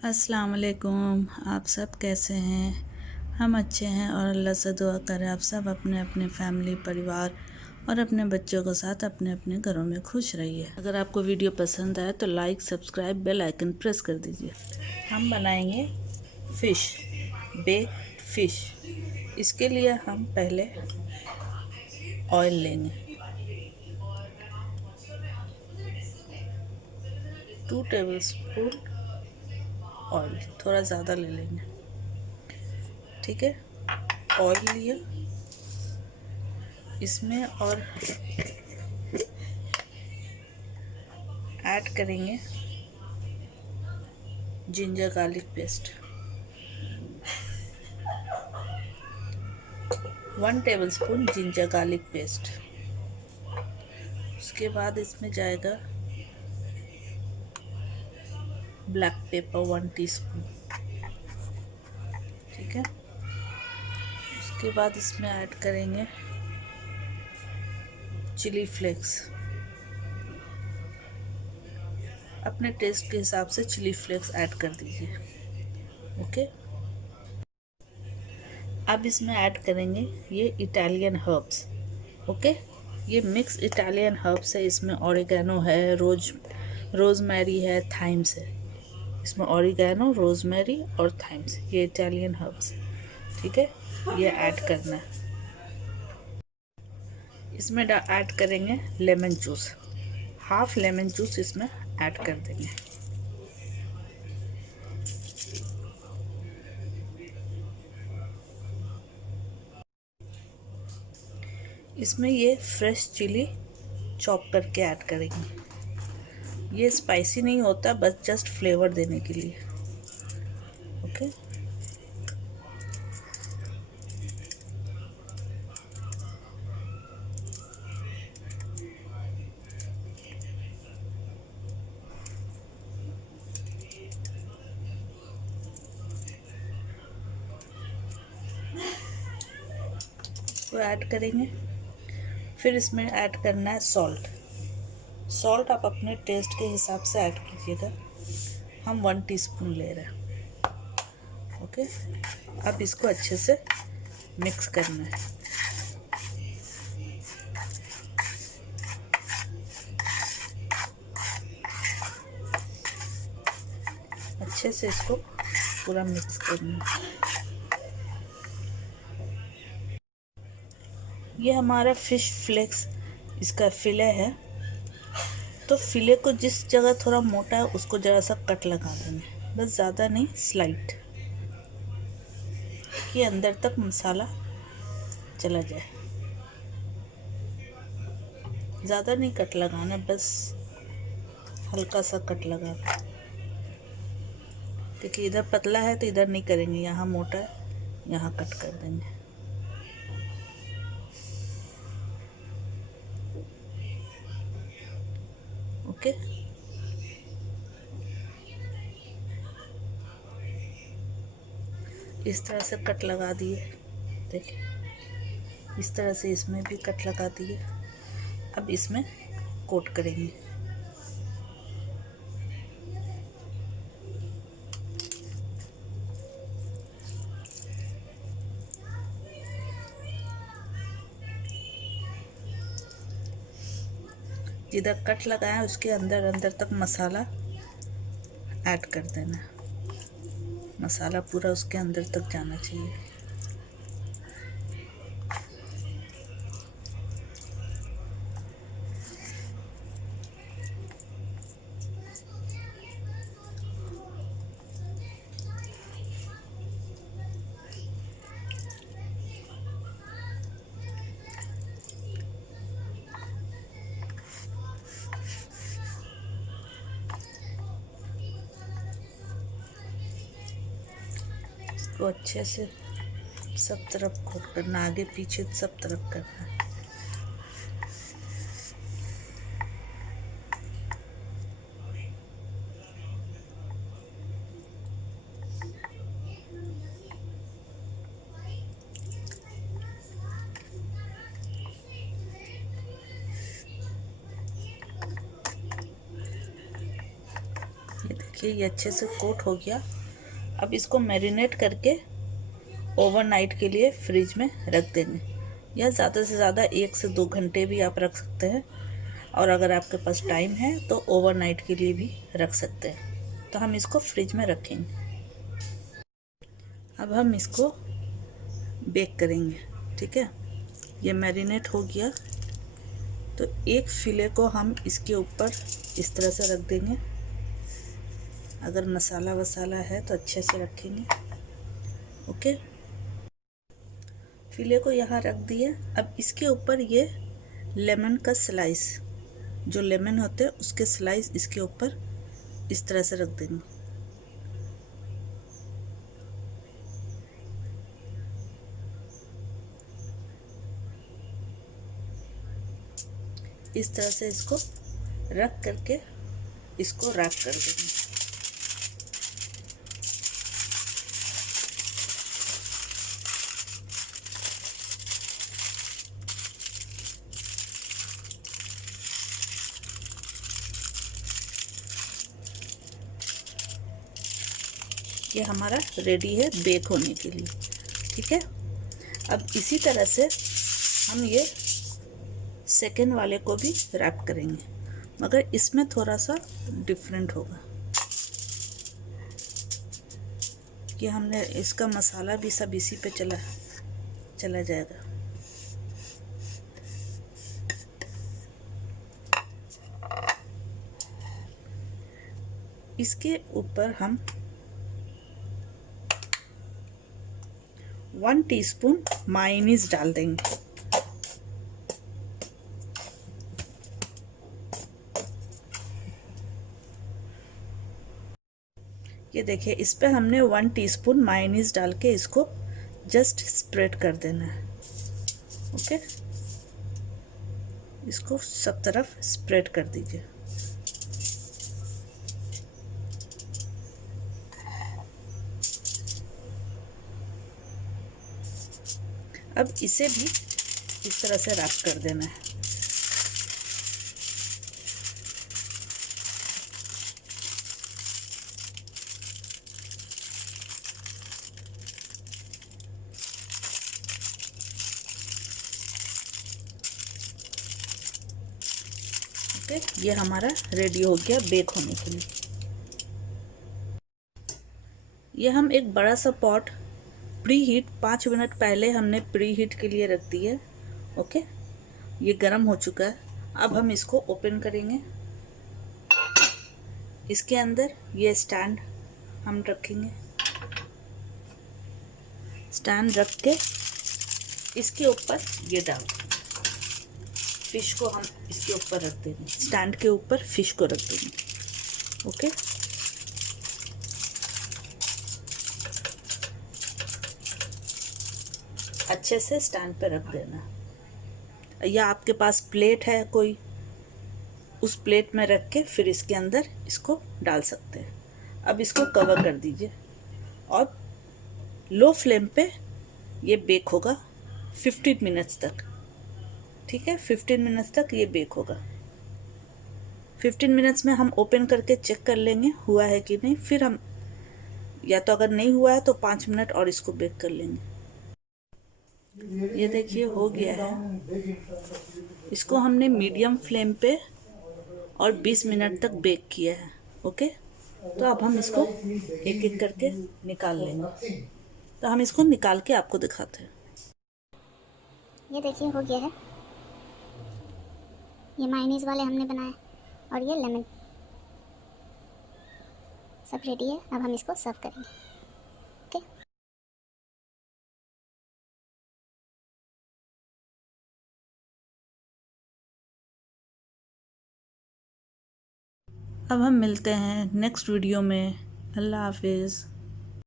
अस्सलाम वालेकुम। आप सब कैसे हैं? हम अच्छे हैं और अल्लाह से दुआ करें आप सब अपने अपने फैमिली, परिवार और अपने बच्चों के साथ अपने अपने घरों में खुश रहिए। अगर आपको वीडियो पसंद आए तो like, subscribe, bell icon press कर दीजिए। हम बनाएंगे फ़िश, बेक्ड फ़िश। इसके लिए हम पहले ऑयल लेंगे, 2 टेबलस्पून ऑयल, थोड़ा ज़्यादा ले लेंगे। ठीक है, ऑयल लिया, इसमें और ऐड करेंगे ginger garlic paste, 1 tablespoon ginger garlic paste. उसके बाद इसमें जाएगा ब्लैक पेपर 1 टीस्पून। ठीक है, उसके बाद इसमें ऐड करेंगे चिली फ्लेक्स, अपने टेस्ट के हिसाब से चिली फ्लेक्स ऐड कर दीजिए। ओके, अब इसमें ऐड करेंगे ये इटालियन हर्ब्स। ओके, ये मिक्स इटालियन हर्ब्स है। इसमें ऑरिगेनो है, रोज़मेरी है, थाइम्स है। इसमें ऑरिगेनो, रोज़मेरी और थाइम्स, ये इटालियन हर्ब्स। ठीक है, ये ऐड करना है। इसमें ऐड करेंगे lemon juice, half lemon juice इसमें ऐड कर देंगे। इसमें ये फ्रेश चिली चॉप करके ऐड करेंगे। ये स्पाइसी नहीं होता, बस जस्ट फ्लेवर देने के लिए। ओके, इसको ऐड करेंगे। फिर इसमें ऐड करना है सॉल्ट। सॉल्ट आप अपने टेस्ट के हिसाब से ऐड कीजिएगा। हम 1 टीस्पून ले रहे हैं। ओके, अब इसको अच्छे से मिक्स करना है। अच्छे से इसको पूरा मिक्स करना है। ये हमारा फ़िश फ्लेक्स, इसका फिले है। तो फिले को जिस जगह थोड़ा मोटा है उसको ज़रा सा कट लगा देंगे, बस ज़्यादा नहीं, स्लाइट, कि अंदर तक मसाला चला जाए। ज़्यादा नहीं कट लगाना, बस हल्का सा कट लगाना, क्योंकि इधर पतला है तो इधर नहीं करेंगे, यहाँ मोटा है, यहाँ कट कर देंगे। ओके, इस तरह से कट लगा दिए। देखिए, इस तरह से इसमें भी कट लगा दिए। अब इसमें कोट करेंगे। जिधर कट लगाया उसके अंदर अंदर तक मसाला ऐड कर देना। मसाला पूरा उसके अंदर तक जाना चाहिए। इसको अच्छे से सब तरफ कोट करना, आगे पीछे सब तरफ करना है। देखिए ये अच्छे से कोट हो गया। अब इसको मैरिनेट करके ओवरनाइट के लिए फ्रिज में रख देंगे, या ज़्यादा से ज़्यादा 1 से 2 घंटे भी आप रख सकते हैं, और अगर आपके पास टाइम है तो ओवरनाइट के लिए भी रख सकते हैं। तो हम इसको फ्रिज में रखेंगे। अब हम इसको बेक करेंगे। ठीक है, ये मैरिनेट हो गया, तो एक फिले को हम इसके ऊपर इस तरह से रख देंगे। अगर मसाला वसाला है तो अच्छे से रखेंगे। ओके, फिले को यहाँ रख दिए। अब इसके ऊपर ये लेमन का स्लाइस, जो लेमन होते हैं उसके स्लाइस इसके ऊपर इस तरह से रख देंगे। इस तरह से इसको रख करके इसको रैप कर देंगे। ये हमारा रेडी है बेक होने के लिए। ठीक है, अब इसी तरह से हम ये सेकेंड वाले को भी रैप करेंगे, मगर इसमें थोड़ा सा डिफरेंट होगा कि हमने इसका मसाला भी सब इसी पे चला जाएगा। इसके ऊपर हम 1 टीस्पून मायोनीज डाल देंगे। ये देखिए, इस पे हमने 1 टीस्पून मायोनीज डाल के इसको जस्ट स्प्रेड कर देना है। ओके, इसको सब तरफ स्प्रेड कर दीजिए। अब इसे भी इस तरह से रैप कर देना है। ओके, ये हमारा रेडी हो गया बेक होने के लिए। ये हम एक बड़ा सा पॉट प्री हीट 5 मिनट पहले हमने प्री हीट के लिए रख दी है। ओके, ये गर्म हो चुका है। अब हम इसको ओपन करेंगे। इसके अंदर ये स्टैंड हम रखेंगे। स्टैंड रख के इसके ऊपर ये डाल फिश को हम इसके ऊपर रख देंगे। स्टैंड के ऊपर फिश को रख देंगे। ओके, अच्छे से स्टैंड पे रख देना, या आपके पास प्लेट है कोई, उस प्लेट में रख के फिर इसके अंदर इसको डाल सकते हैं। अब इसको कवर कर दीजिए और लो फ्लेम पे ये बेक होगा 15 मिनट्स तक। ठीक है, 15 मिनट्स तक ये बेक होगा। 15 मिनट्स में हम ओपन करके चेक कर लेंगे हुआ है कि नहीं। फिर हम, या तो अगर नहीं हुआ है तो 5 मिनट और इसको बेक कर लेंगे। ये देखिए हो गया है। इसको हमने मीडियम फ्लेम पे और 20 मिनट तक बेक किया है। ओके, तो अब हम इसको एक एक करके निकाल लेंगे। तो हम इसको निकाल के आपको दिखाते हैं। ये देखिए हो गया है। ये मायोनीज वाले हमने बनाए और ये लेमन, सब रेडी है। अब हम इसको सर्व करेंगे। ओके, अब हम मिलते हैं नेक्स्ट वीडियो में। अल्लाह हाफिज़।